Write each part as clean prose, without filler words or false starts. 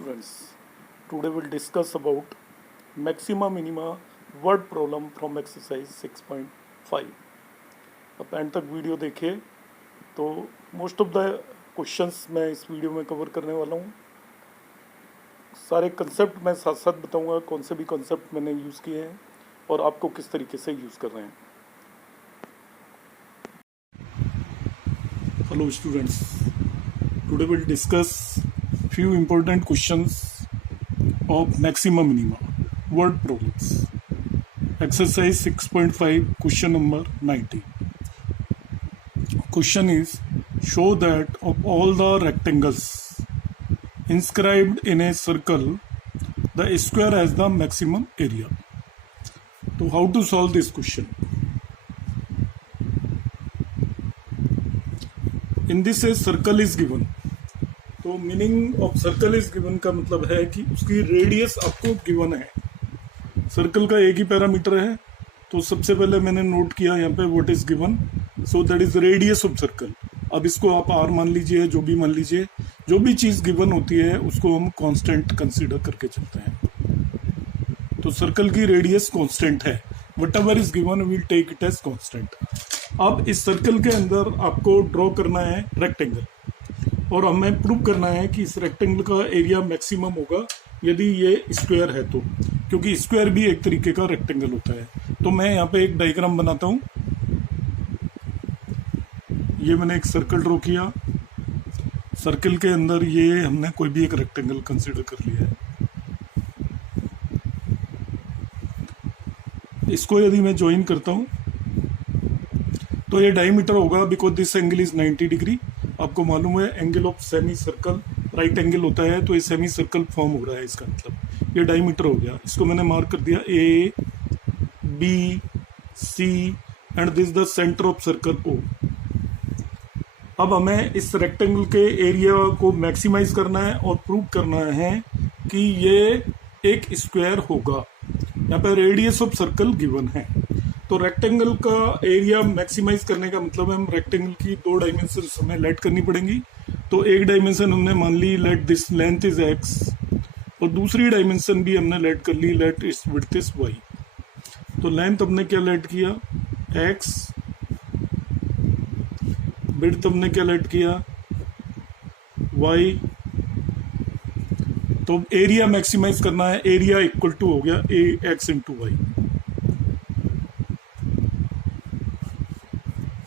Students, today we'll discuss about maxima minima word problem from exercise 6.5. अब and तक video देखिए तो most of the questions मैं इस वीडियो में कवर करने वाला हूँ। सारे कंसेप्ट मैं साथ साथ बताऊँगा, कौन से भी कंसेप्ट मैंने यूज़ किए हैं और आपको किस तरीके से यूज़ कर रहे हैं। Hello students, today will discuss few important questions of maxima minima word problems. Exercise 6.5, question number 90. Question is, show that of all the rectangles inscribed in a circle, the square has the maximum area. So how to solve this question? In this a circle is given. तो meaning of circle is given का मतलब है कि उसकी radius आपको given है। Circle का एक ही पैरामीटर है, तो सबसे पहले मैंने नोट किया यहाँ पे what is given, so that is radius of circle. अब इसको आप आर मान लीजिए, जो भी मान लीजिए, जो भी चीज़ गिवन होती है उसको हम कांस्टेंट कंसीडर करके चलते हैं। तो सर्कल की रेडियस कांस्टेंट है, whatever is given will take it as constant. अब इस सर्कल के अंदर आपको ड्रॉ करना है रेक्टेंगल, और हमें प्रूव करना है कि इस रेक्टेंगल का एरिया मैक्सिमम होगा यदि ये स्क्वायर है तो, क्योंकि स्क्वायर भी एक तरीके का रेक्टेंगल होता है। तो मैं यहाँ पे एक डायग्राम बनाता हूँ। ये मैंने एक सर्कल ड्रॉ किया, सर्कल के अंदर ये हमने कोई भी एक रेक्टेंगल कंसीडर कर लिया है। इसको यदि मैं ज्वाइन करता हूँ तो ये डायमीटर होगा, because this angle is 90 degree. आपको मालूम है angle of semi circle right angle होता है, तो ये सेमी सर्कल फॉर्म हो रहा है, इसका मतलब ये डायमीटर हो गया। इसको मैंने मार्क कर दिया A B C and this the centre of circle O. अब हमें इस रेक्टेंगल के एरिया को मैक्सिमाइज करना है और प्रूव करना है कि ये एक स्क्वायर होगा। यहाँ पे रेडियस ऑफ सर्कल गिवन है, तो रेक्टेंगल का एरिया मैक्सिमाइज करने का मतलब हम रेक्टेंगल की दो डायमेंशन हमें लेट करनी पड़ेंगी। तो एक डायमेंशन हमने मान ली, let this length is X, और दूसरी डायमेंशन भी हमने लेट कर ली, लेट इस विड्थ इज वाई। तो लेंथ हमने क्या लेट किया, एक्स, विड्थ हमने क्या लेट किया, वाई। तो एरिया मैक्सिमाइज करना है, एरिया इक्वल टू हो गया A X into Y.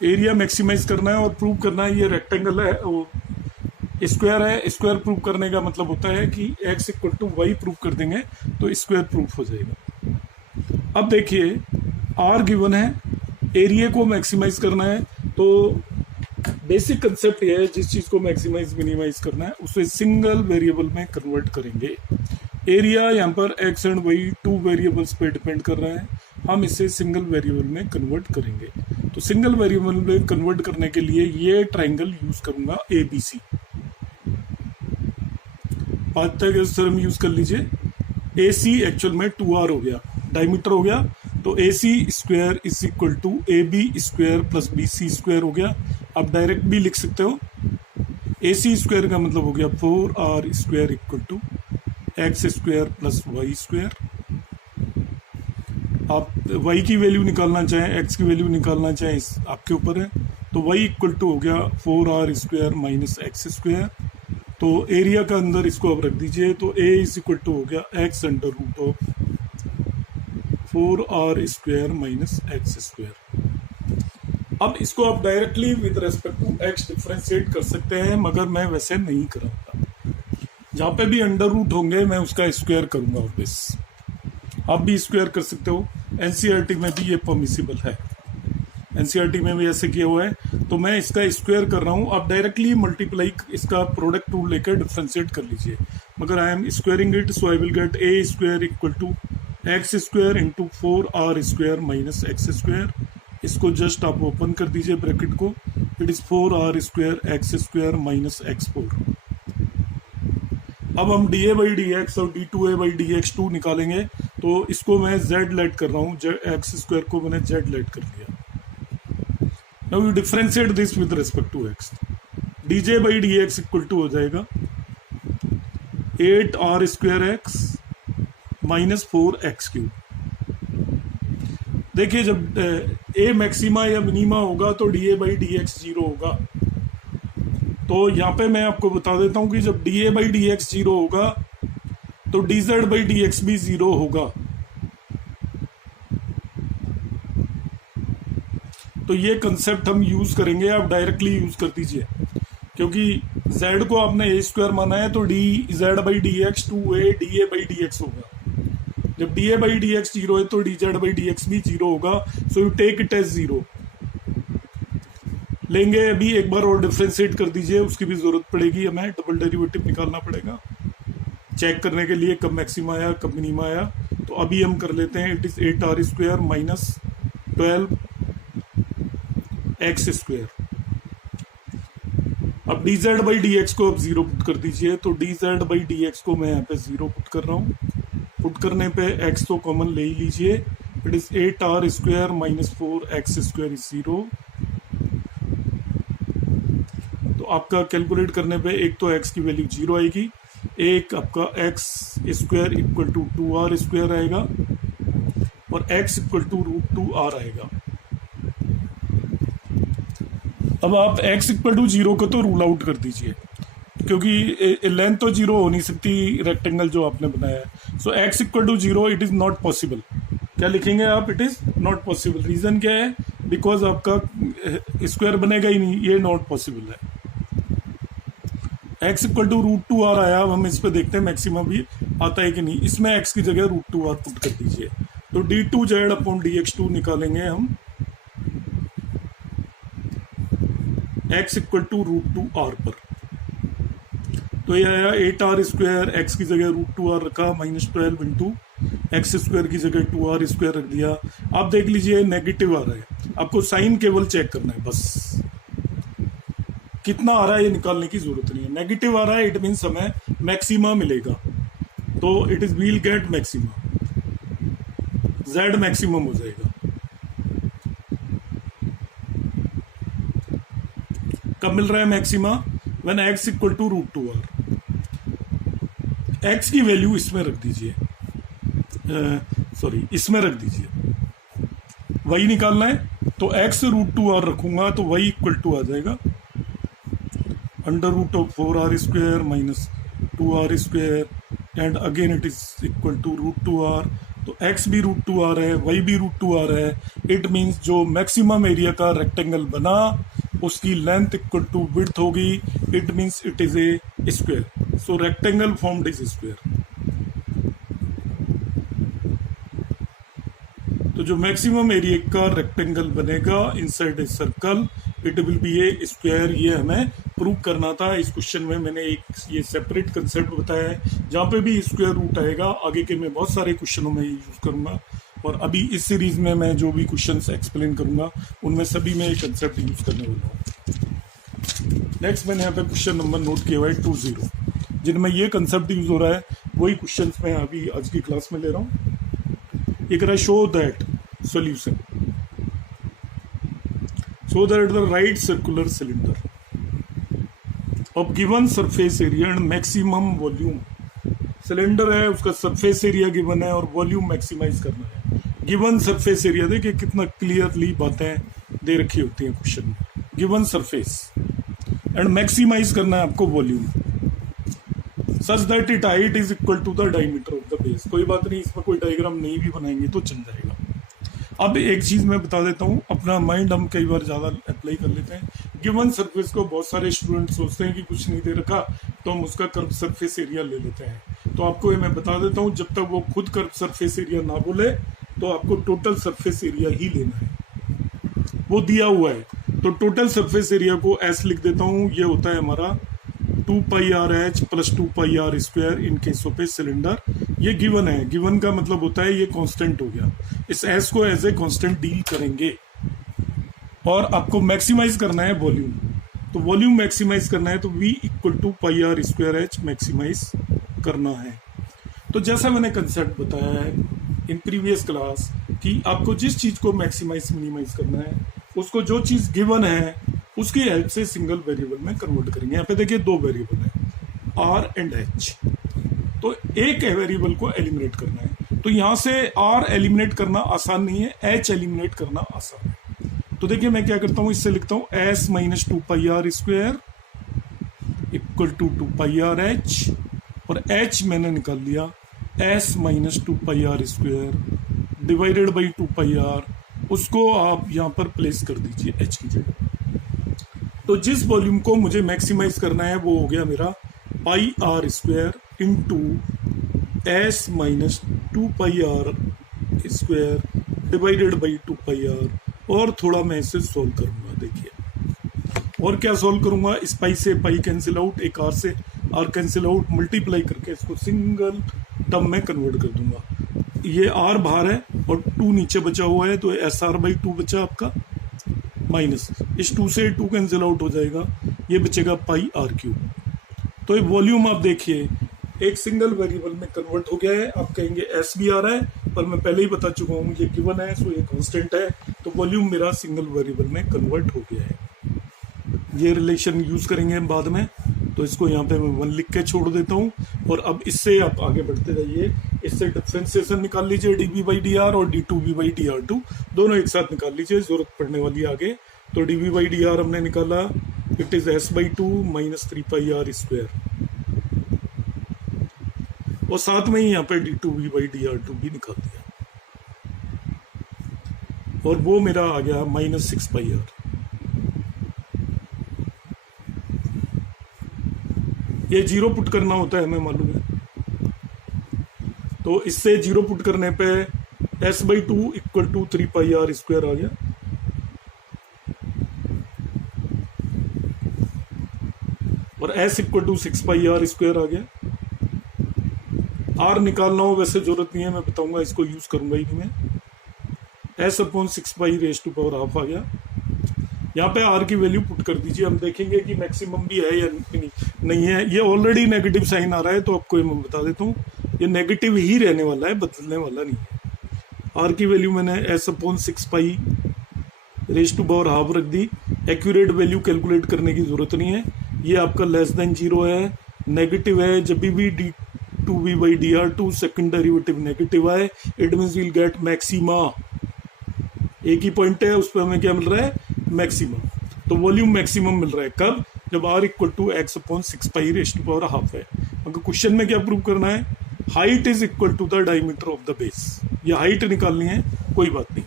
Area maximize करना है और प्रूव करना है ये रेक्टेंगल है, वो स्क्वायर है। स्क्वायर प्रूव करने का मतलब होता है कि x equal to y prove कर देंगे तो स्क्वायर प्रूफ हो जाएगा। अब देखिए r गिवन है, एरिया को मैक्सिमाइज करना है, तो बेसिक कंसेप्ट ये है, जिस चीज को मैक्सिमाइज मिनिमाइज करना है उसे सिंगल वेरिएबल में कन्वर्ट करेंगे। एरिया यहाँ पर x and y two variables पे डिपेंड कर रहा है, हम इसे सिंगल वेरिएबल में कन्वर्ट करेंगे। तो सिंगल वेरिएबल में कन्वर्ट करने के लिए ये ट्राइंगल यूज करूंगा ABC। आज तक इस टर्म यूज कर लीजिए। AC एक्चुअल में 2R हो गया, डायमीटर हो गया, तो AC square is equal to AB square plus BC square हो गया। आप डायरेक्ट भी लिख सकते हो, AC स्क्वायर का मतलब हो गया 4R square equal to x square plus y square. आप y की वैल्यू निकालना चाहें, x की वैल्यू निकालना चाहें, आपके ऊपर है। तो y इक्वल टू हो गया 4R square minus x square. तो एरिया का अंदर इसको आप रख दीजिए, तो a इज इक्वल टू हो गया x under root of 4R square minus x square. अब इसको आप directly with respect to x differentiate कर सकते हैं, मगर मैं वैसे नहीं कराता। जहाँ पे भी अंडर रूट होंगे मैं उसका स्क्वायर करूंगा ऑलवेज। आप भी स्क्वायर कर सकते हो, एनसीईआरटी में भी ये परमिसिबल है, एनसीईआरटी में भी ऐसे किया हुआ है। तो मैं इसका स्क्वायर कर रहा हूँ, आप डायरेक्टली मल्टीप्लाई इसका प्रोडक्ट रूल लेकर डिफ्रेंशिएट कर लीजिए, मगर I am squaring it, so I will get a square equal to x square into 4R square minus x square. इसको जस्ट आप ओपन कर दीजिए ब्रैकेट को, it is 4R square x square minus x4। अब हम dA by dx और d2a by dx2 निकालेंगे, तो इसको मैं z लेट कर रहा हूँ, एक्स स्क्वायर को मैंने z लेट कर लिया। Now you differentiate this with respect to x, dj by dx equal to हो जाएगा 8r² x माइनस 4x³। देखिए जब ए मैक्सिमा या मिनिमा होगा तो dA/dx 0 होगा। तो यहाँ पे मैं आपको बता देता हूँ कि जब dA/dx 0 होगा तो dZ/dx भी 0 होगा। तो ये कंसेप्ट हम यूज करेंगे, आप डायरेक्टली यूज कर दीजिए, क्योंकि z को आपने a² माना है तो dZ/dx 2a dA/dx होगा। जब dA/dx 0 है तो dZ/dx भी 0 होगा। So you take it as 0 लेंगे। अभी एक बार और डिफ्रेंशिएट कर दीजिए, उसकी भी जरूरत पड़ेगी, हमें डबल डेरिवेटिव निकालना पड़ेगा चेक करने के लिए कब मैक्सिमा आया कब मिनिमा आया। तो अभी हम कर लेते हैं, it is 8r² minus 12x²। अब dZ/dx को अब 0 पुट कर दीजिए, तो dZ/dx को मैं यहाँ पे 0 पुट कर रहा हूँ। पुट करने पे x तो कॉमन ले ही लीजिए, it is 8r² minus 4x² is 0। तो आपका कैलकुलेट करने पे एक तो x की वैल्यू 0 आएगी, एक आपका x² इक्वल टू 2r² आएगा और x इक्वल टू √2r आएगा। अब आप x इक्वल टू 0 को तो रूल आउट कर दीजिए, क्योंकि लेंथ तो 0 हो नहीं सकती रेक्टेंगल जो आपने बनाया है। So x equal to 0 it is not possible. क्या लिखेंगे आप? It is not possible. Reason क्या है? बिकॉज आपका स्क्वायर बनेगा ही नहीं, ये नॉट पॉसिबल है। x इक्वल टू √2r आया। अब हम इस पे देखते हैं मैक्सिमम भी आता है कि नहीं। इसमें x की जगह √2r पुट कर दीजिए, तो d2z/dx2 निकालेंगे हम x इक्वल टू √2r पर। तो ये आया 8r², x की जगह √2r रखा, माइनस 12 इंटू x² की जगह 2r² रख दिया। आप देख लीजिए नेगेटिव आ रहा है, आपको साइन केवल चेक करना है, बस कितना आ रहा है ये निकालने की जरूरत नहीं है। नेगेटिव आ रहा है, इट मीन्स हमें मैक्सिमा मिलेगा, तो it is we'll get maxima, z maximum हो जाएगा। कब मिल रहा है maxima? When x equal to √2r। x की वैल्यू इसमें रख दीजिए, सॉरी इसमें रख दीजिए, y निकालना है तो x √2r रखूंगा तो y इक्वल टू आ जाएगा √4r² minus 2r² and again it is equal to √2r। तो x भी √2r है, y भी √2r है। इट मीन्स जो मैक्सिमम एरिया का रेक्टेंगल बना उसकी लेंथ इक्वल टू विड्थ होगी। It means it is a square. So rectangle formed is square. तो जो मैक्सिमम एरिया का रेक्टेंगल बनेगा inside a circle, it will be A square. ये हमें प्रूव करना था। इस क्वेश्चन में मैंने एक ये सेपरेट कंसेप्ट बताया है, जहाँ पे भी स्क्वायर रूट आएगा आगे के मैं बहुत सारे क्वेश्चनों में यूज करूंगा, और अभी इस सीरीज में मैं जो भी क्वेश्चंस एक्सप्लेन करूंगा उनमें सभी में ये कंसेप्ट यूज करने वाला हूँ। नेक्स्ट मैंने यहाँ पे क्वेश्चन नंबर नोट किया हुआ है 20, जिनमें ये कंसेप्ट यूज हो रहा है, वही क्वेश्चन मैं अभी आज की क्लास में ले रहा हूँ। ये कह रहा है show that solution, so that the right circular cylinder of given surface area and maximum volume, cylinder है उसका सरफेस एरिया गिवन है और वॉल्यूम मैक्सिमाइज करना है। गिवन सरफेस एरिया, देखिए कितना क्लियरली बातें दे रखी होती हैं क्वेश्चन में। गिवन सरफेस एंड मैक्सिमाइज करना है आपको volume, such that it height is equal to the diameter of the base. कोई बात नहीं, इसमें कोई डायग्राम नहीं भी बनाएंगे तो चल जाएगा। अब एक चीज मैं बता देता हूँ, अपना माइंड हम कई बार ज्यादा अप्लाई कर लेते हैं। गिवन सरफेस को बहुत सारे स्टूडेंट सोचते हैं कि कुछ नहीं दे रखा तो हम उसका कर्व सरफेस एरिया ले लेते हैं। तो आपको ये मैं बता देता हूँ, जब तक वो खुद कर्व सरफेस एरिया ना बोले तो आपको टोटल सरफेस एरिया ही लेना है। वो दिया हुआ है तो टोटल सरफेस एरिया को ऐसे लिख देता हूँ, ये होता है हमारा 2πrh plus 2πr² in case of a cylinder. ये गिवन है, गिवन का मतलब होता है ये कांस्टेंट हो गया। इस एस को एज ए कांस्टेंट डील करेंगे और आपको मैक्सिमाइज करना है वॉल्यूम। तो वॉल्यूम मैक्सिमाइज करना है तो v equal to πr²h maximise करना है। तो जैसा मैंने कंसेप्ट बताया है इन प्रीवियस क्लास कि आपको जिस चीज को मैक्सिमाइज मिनिमाइज करना है उसको जो चीज गिवन है उसकी हेल्प से सिंगल वेरिएबल में कन्वर्ट करेंगे। यहाँ पे देखिए दो वेरिएबल है r एंड h। तो एक वेरिएबल को एलिमिनेट करना है। तो यहां से आर एलिमिनेट करना आसान नहीं है, एच एलिमिनेट करना आसान है। तो देखिए मैं क्या करता हूं, इससे लिखता हूं S minus 2πr square equal to 2πr H, और एच मैंने निकाल लिया S minus 2πr square divided by 2πr, उसको आप यहां पर प्लेस कर दीजिए एच की जगह। तो जिस वॉल्यूम को मुझे मैक्सिमाइज करना है वो हो गया मेरा pi r square into S minus 2πr square divided by 2πr, और थोड़ा मैं इसे सोल्व करूंगा। देखिए और क्या सोल्व करूंगा, इस पाई से पाई कैंसिल आउट, एक आर से आर कैंसिल आउट, मल्टीप्लाई करके इसको सिंगल टर्म में कन्वर्ट कर दूंगा। ये आर बाहर है और 2 नीचे बचा हुआ है, तो एस आर बाई 2 बचा आपका, माइनस इस 2 से 2 कैंसिल आउट हो जाएगा, ये बचेगा पाई आर क्यूब। तो ये वॉल्यूम आप देखिए एक सिंगल वेरिएबल में कन्वर्ट हो गया है। आप कहेंगे एस भी आ रहा है, पर मैं पहले ही बता चुका हूँ ये गिवन है, सो ये कांस्टेंट है, तो वॉल्यूम मेरा सिंगल वेरिएबल में कन्वर्ट हो गया है। ये रिलेशन यूज करेंगे हम बाद में, तो इसको यहाँ पे मैं 1 लिख के छोड़ देता हूँ। और अब इससे आप आगे बढ़ते जाइए, इससे डिफ्रेंसिएशन निकाल लीजिए dv बाई डी आर और d2v by D R to, दोनों एक साथ निकाल लीजिए, जरूरत पड़ने वाली आगे। तो dv बाई डी आर हमने निकाला, it is s by 2 minus 3πr square, और साथ में ही यहाँ पे d2v by D R to भी निकाल दिया, और वो मेरा आ गया माइनस 6πr। ये जीरो पुट करना होता है, हमें मालूम है। तो इससे जीरो पुट करने पे s by 2 equal to 3πr square आ गया, और s equal to 6πr square आ गया। आर निकालना हो वैसे जरूरत नहीं है, मैं बताऊंगा, इसको यूज करूंगा ही नहीं मैं। s upon 6π raise to power half आ गया। यहाँ पे आर की वैल्यू पुट कर दीजिए, हम देखेंगे कि मैक्सिमम भी है या नहीं है। ये ऑलरेडी नेगेटिव साइन आ रहा है, तो आपको मैं बता देता हूँ ये नेगेटिव ही रहने वाला है, बदलने वाला नहीं है। आर की वैल्यू मैंने s upon 6π raise to power half रख दी। एक्यूरेट वैल्यू कैलकुलेट करने की जरूरत नहीं है, ये आपका लेस देन 0 है, नेगेटिव है। जब भी d2v by D R two second derivative negative आए, it means will get maxima. एक ही पॉइंट है, उस पर हमें क्या मिल रहा है, मैक्सिमम। तो वॉल्यूम मैक्सिमम मिल रहा है कब, जब r equal to X upon 6π raise to power half है। अगर क्वेश्चन में क्या प्रूव करना है, height is equal to the diameter of the base, ये हाइट निकालनी है, कोई बात नहीं।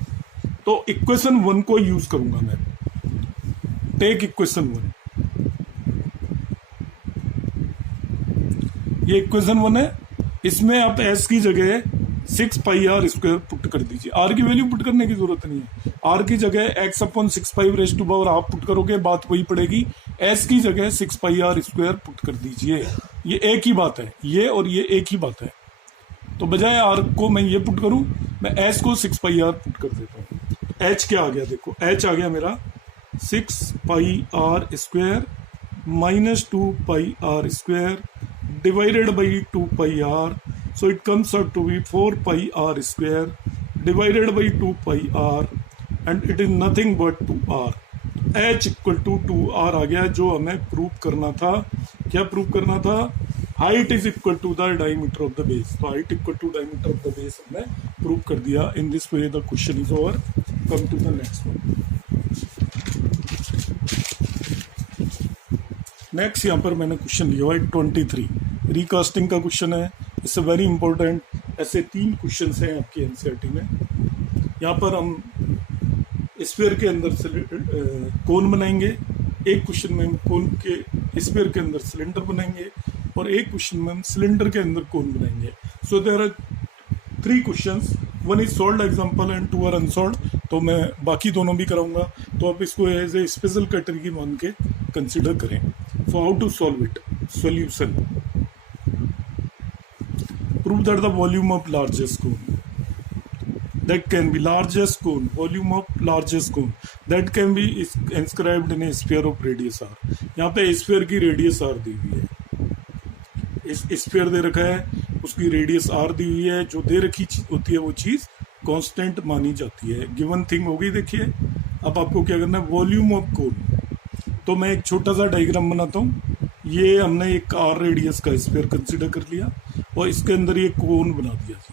तो इक्वेशन 1 को यूज करूंगा मैं। टेक इक्वेशन 1, ये इक्वेशन 1 है, इसमें आप s की जगह 6πr स्क्वायर पुट कर दीजिए। r की वैल्यू पुट करने की जरूरत नहीं है, r की जगह x upon 6π raise to power half put करोगे, बात वही पड़ेगी। s की जगह 6πr स्क्वायर पुट कर दीजिए, ये एक ही बात है, ये और ये एक ही बात है। तो बजाय r को मैं ये पुट करूं, मैं s को 6πr पुट कर देता हूं। h क्या आ गया, देखो h आ गया मेरा 6πr square minus 2πr square divided by 2πr, so it comes out to be 4πr square divided by 2πr, and it is nothing but 2r। h equal to 2r आ गया, जो हमें prove करना था। क्या prove करना था, height is equal to the diameter of the base. तो height equal to diameter of the base हमने प्रूव कर दिया। In this way the question is over. Come to the next one. Next यहाँ पर मैंने question लिया है 23, recasting का क्वेश्चन है। इससे वेरी इंपॉर्टेंट, ऐसे 3 क्वेश्चन हैं आपके एनसीईआरटी में। यहाँ पर हम स्फीयर के अंदर से कोन बनाएंगे, एक क्वेश्चन में हम कोन के स्फीयर के अंदर सिलेंडर बनाएंगे, और एक क्वेश्चन में हम सिलेंडर के अंदर कोन बनाएंगे। So there are 3 questions, 1 is solved example and 2 are unsolved. तो मैं बाकी दोनों भी कराऊंगा, तो आप इसको एज ए स्पेशल कैटेगरी मान के कंसिडर करें। So how to solve it, solution. Prove that the volume of largest cone that can be largest cone, volume of largest cone that can be inscribed in a sphere of radius r। यहाँ पे sphere की radius r दी हुई है, इस sphere दे रखा है, उसकी radius r दी हुई है। जो दे रखी होती है वो चीज कांस्टेंट मानी जाती है। गिवन थिंग होगी। देखिए अब आपको क्या करना है, वॉल्यूम ऑफ कोन। तो मैं एक छोटा सा डायग्राम बनाता हूँ। ये हमने एक r रेडियस का स्फीयर कंसिडर कर लिया, और इसके अंदर ये कोन बना दिया जी।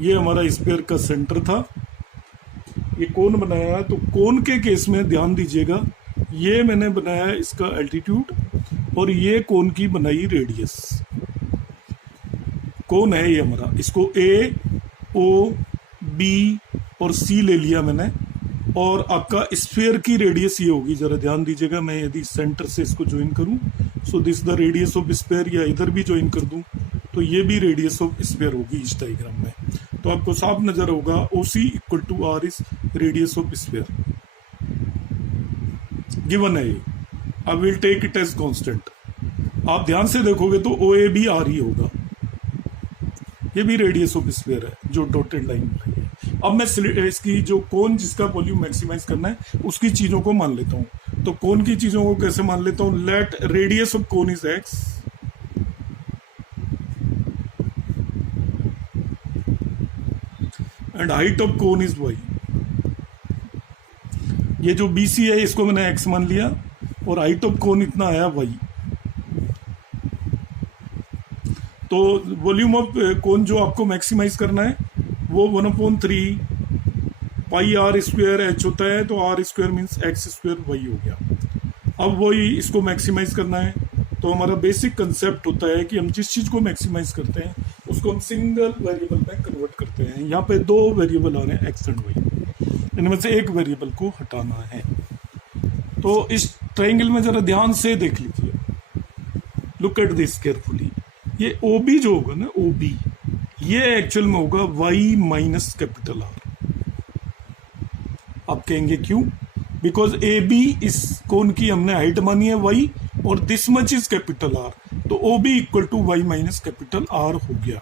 ये हमारा स्फीयर का सेंटर था, ये कोन बनाया है। तो कोन के केस में ध्यान दीजिएगा, ये मैंने बनाया इसका एल्टीट्यूड और ये कोन की बनाई रेडियस। कोन है ये हमारा, इसको ए, ओ, बी और सी ले लिया मैंने, और आपका स्फीयर की रेडियस ये होगी। जरा ध्यान दीजिएगा, मैं यदि सेंटर से इसको ज्वाइन करूं, so this the radius of sphere, या इधर भी ज्वाइन कर दूं तो ये भी रेडियस ऑफ स्फीयर होगी इस डायग्राम में। तो आपको साफ नजर होगा OC equal to R is radius of sphere, given है ये। I will take it as constant. आप ध्यान से देखोगे तो OA भी आर ही होगा, ये भी रेडियस ऑफ स्फीयर है जो डॉटेड लाइन बनाई है। अब मैं इसकी जो कोन जिसका वॉल्यूम मैक्सिमाइज करना है उसकी चीजों को मान लेता हूं। तो कोन की चीजों को कैसे मान लेता हूं? Let radius of cone is x and height of cone is y। ये जो BC है इसको मैंने x मान लिया और हाइट ऑफ कोन इतना आया y। तो वॉल्यूम ऑफ कोन जो आपको मैक्सिमाइज करना है वो 1/3 पाई आर स्क्वायर एच होता है। तो R square means x square वही हो गया। अब वही इसको मैक्सिमाइज करना है, तो हमारा बेसिक कंसेप्ट होता है कि हम जिस चीज को मैक्सिमाइज करते हैं उसको हम सिंगल वेरिएबल में कन्वर्ट करते हैं। यहाँ पे दो वेरिएबल आ रहे हैं एक्स एंड वाई, इनमें से एक वेरिएबल को हटाना है। तो इस ट्रायंगल में जरा ध्यान से देख लीजिए, लुक एट दिस केयरफुली। ये OB जो होगा ना, OB ये एक्चुअल में होगा y माइनस कैपिटल R। आप कहेंगे क्यों? बिकॉज AB इस कोन की हमने हाइट मानी है y और this much is capital R, तो OB equal to y minus capital R हो गया।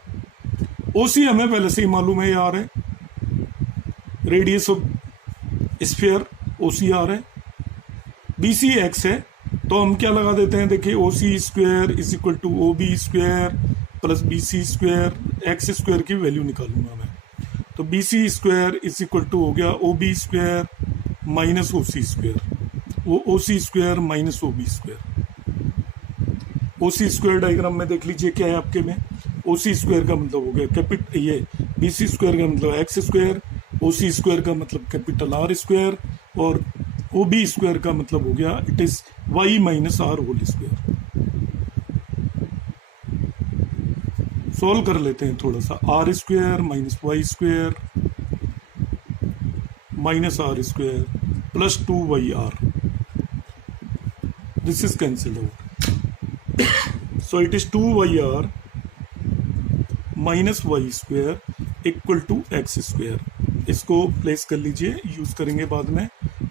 OC हमें पहले से ही मालूम है, ये R है, radius of sphere OC R है, BC x है। तो हम क्या लगा देते हैं, देखिए OC square is equal to OB square plus BC square, x square की वैल्यू निकालूंगा मैं। तो BC square is equal to हो गया OB square minus OC square, वो OC square minus OB square. OC square diagram में देख लीजिए क्या है आपके में, OC स्क्वायर का मतलब हो गया ये BC स्क्वायर का मतलब एक्स स्क्वायर, OC स्क्वायर का मतलब कैपिटल R स्क्वायर, और OB स्क्वायर का मतलब हो गया it is y minus R whole square. Solve कर लेते हैं थोड़ा सा। R square minus y square minus R square plus 2YR, this is cancelled out. So it is 2YR minus y square equal to x square. इसको place कर लीजिए, use करेंगे बाद में।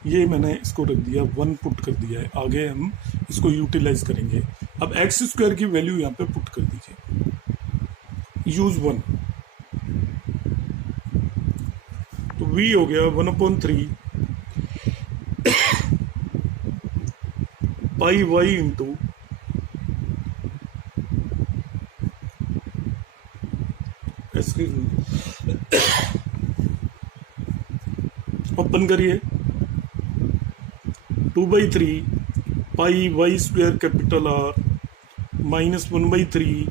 ये मैंने इसको रख दिया, 1 पुट कर दिया है, आगे हम इसको यूटिलाइज करेंगे। अब एक्स स्क्वायर की वैल्यू यहाँ पे पुट कर दीजिए, यूज 1। तो v हो गया 1/3 पाई y इंटू ओपन करिए 2/3 पाई y square capital R minus 1/3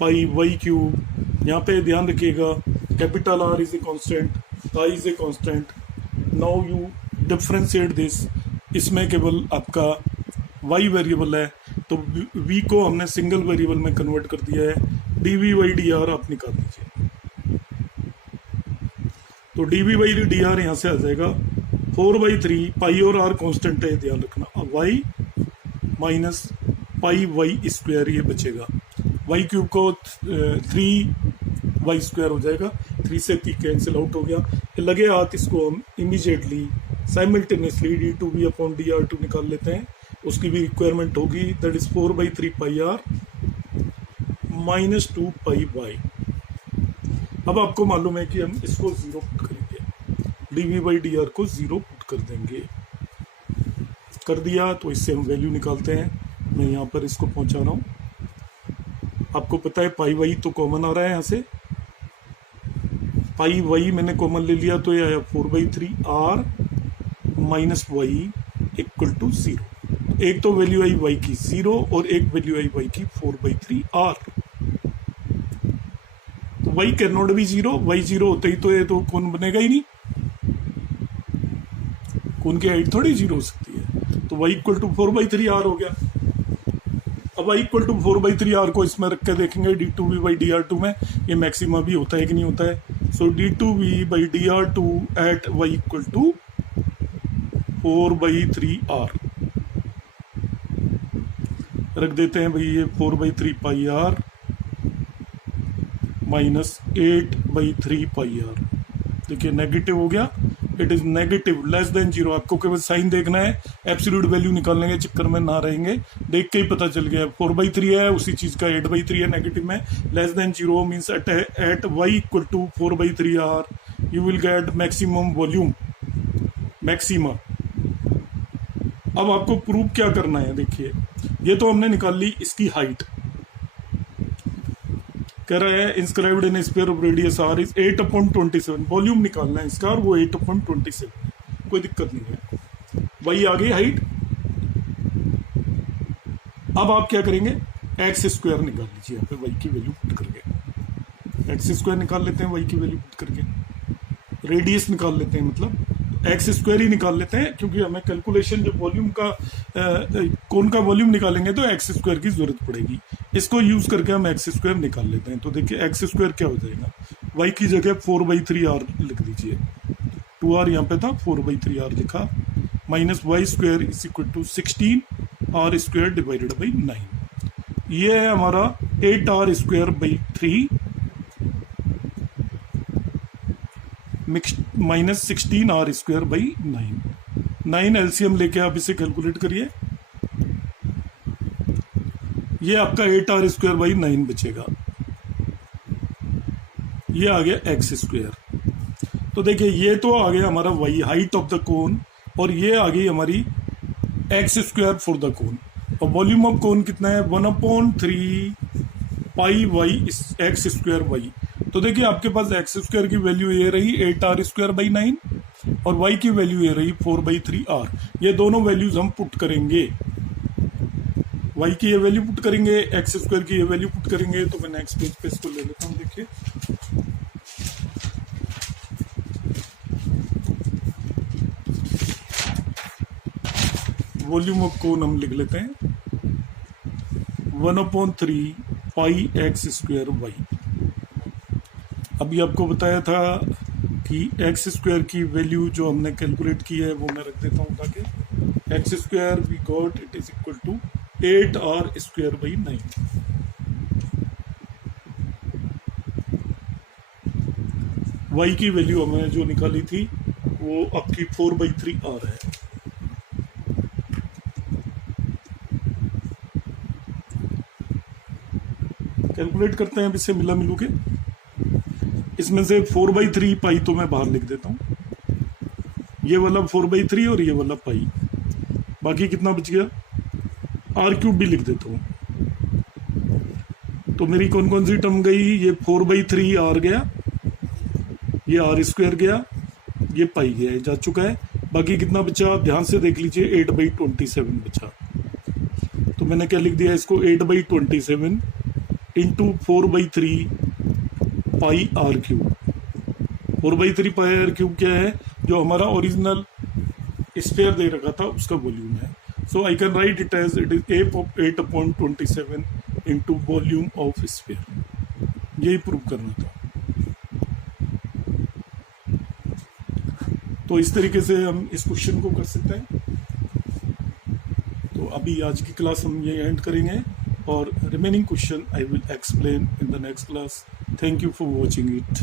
पाई y क्यूब। यहाँ पे ध्यान रखिएगा capital R is a constant, pi is a constant. Now you differentiate this, इसमें केवल आपका y वेरिएबल है तो v को हमने सिंगल वेरिएबल में कन्वर्ट कर दिया है। dv/dr आप निकाल दीजिए, तो dv/dr यहाँ से आ जाएगा 4/3 पाई और r कांस्टेंट है, ध्यान रखना। अब y minus pi y square ये बचेगा, y क्यूब को 3y स्क्वायर हो जाएगा, 3 से 3 कैंसिल आउट हो गया। लगे हाथ इसको हम इमीडिएटली साइमल्टेनियसली d2v/dr2 निकाल लेते हैं, उसकी भी रिक्वायरमेंट होगी। That is 4/3 pi r minus 2 pi y। अब आपको मालूम है कि हम इसको 0 पुट करेंगे, dv/dr को 0 पुट कर देंगे। कर दिया तो इससे हम वैल्यू निकालते हैं। मैं यहाँ पर इसको पहुंचा रहा हूँ, आपको पता है पाई y तो कॉमन आ रहा है, यहाँ से पाई y मैंने कॉमन ले लिया तो ये आया 4/3 r minus y equal to 0। एक तो वैल्यू आई y की 0 और एक वैल्यू आई y की 4/3r। तो y can not be 0, y 0 होते ही तो ये तो कोण बनेगा ही नहीं, कोण की हाइट थोड़ी 0 हो सकती है। तो y इक्वल टू 4/3r हो गया। अब y इक्वल टू 4/3r को इसमें रख के देखेंगे d2v/dr2 में ये मैक्सिमा भी होता है कि नहीं होता है। So d2v/dr2 at y equal to 4/3r रख देते हैं भाई, ये 4/3 pi r minus 8/3 pi r। देखिए नेगेटिव हो गया, it is negative less than 0। आपको केवल साइन देखना है, एब्सोल्यूट वैल्यू निकालने के चक्कर में ना रहेंगे, देख के ही पता चल गया 4/3 है, उसी चीज का 8/3 है नेगेटिव में। Less than 0 means at y equal to 4/3r you will get maximum volume, maxima. अब आपको प्रूव क्या करना है, देखिए ये तो हमने निकाल ली इसकी हाइट। कह रहा है inscribed in sphere of radius r is 8/27। Volume निकालना है इसका और वो 8/27, कोई दिक्कत नहीं है। वही आ गई हाइट। अब आप क्या करेंगे, एक्स स्क्वायर निकाल लीजिए यहाँ पे y की वैल्यू पुट करके। एक्स स्क्वायर निकाल लेते हैं y की वैल्यू पुट करके, रेडियस निकाल लेते हैं, मतलब एक्स स्क्वायर ही निकाल लेते हैं क्योंकि हमें कैलकुलेशन जब वॉल्यूम का कोण का वॉल्यूम निकालेंगे तो एक्स स्क्वायर की जरूरत पड़ेगी। इसको यूज करके हम एक्स स्क्वायर निकाल लेते हैं। तो देखिए एक्स स्क्वायर क्या हो जाएगा, y की जगह 4/3r लिख दीजिए, 2r यहाँ पे था 4/3r लिखा, minus y square is equal to 16r square divided by 9। ये है हमारा 8r square by 3 minus 16r square by 9 LCM लेके आप इसे कैलकुलेट करिए। ये आपका 8r स्क्वायर बाई 9 बचेगा, ये आ गया एक्स स्क्वायर। तो देखिए ये तो आ गया हमारा y height of the cone, और ये आ गई हमारी x square for the cone. और वॉल्यूम ऑफ कोन कितना है, 1/3 पाई y एक्स स्क्वायर y। तो देखिए आपके पास एक्स स्क्वायर की वैल्यू ये रही 8r स्क्वायर बाई 9 और y की वैल्यू ये रही 4/3r। ये दोनों वैल्यूज हम पुट करेंगे, y की ये वैल्यू पुट करेंगे, एक्स स्क्वायर की ये वैल्यू पुट करेंगे। तो मैं नेक्स्ट पेज पे इसको ले लेता हूँ। देखिए वॉल्यूम ऑफ कोन हम लिख लेते हैं 1/3 पाई एक्स स्क्वायर y। अभी आपको बताया था कि एक्स स्क्वायर की वैल्यू जो हमने कैलकुलेट की है वो मैं रख देता हूँ, ताकि x square we got it is equal to 8r square by 9। y की वैल्यू हमें जो निकाली थी वो आपकी 4/3r है। कैलकुलेट करते हैं अब इसे मिला मिलू के। इसमें से 4/3 पाई तो मैं बाहर लिख देता हूँ, ये वाला 4/3 और ये वाला पाई, बाकी कितना बच गया, r³ भी लिख देता हूँ। तो मेरी कौन कौन सी टर्म गई, ये 4/3r गया, ये r स्क्वायर गया, ये पाई गया, ये जा चुका है। बाकी कितना बचा आप ध्यान से देख लीजिए, 8/27 बचा। तो मैंने क्या लिख दिया इसको, 8/27 इंटू 4/3 पाई r³। 4/3 पाई r³ क्या है, जो हमारा ओरिजिनल स्फीयर दे रखा था उसका वॉल्यूम है। So I can write it as it is 8/27 into volume of sphere. यही प्रूव करना था। तो इस तरीके से हम इस क्वेश्चन को कर सकते हैं। तो अभी आज की क्लास हम ये एंड करेंगे, और remaining question I will explain in the next class. Thank you for watching it.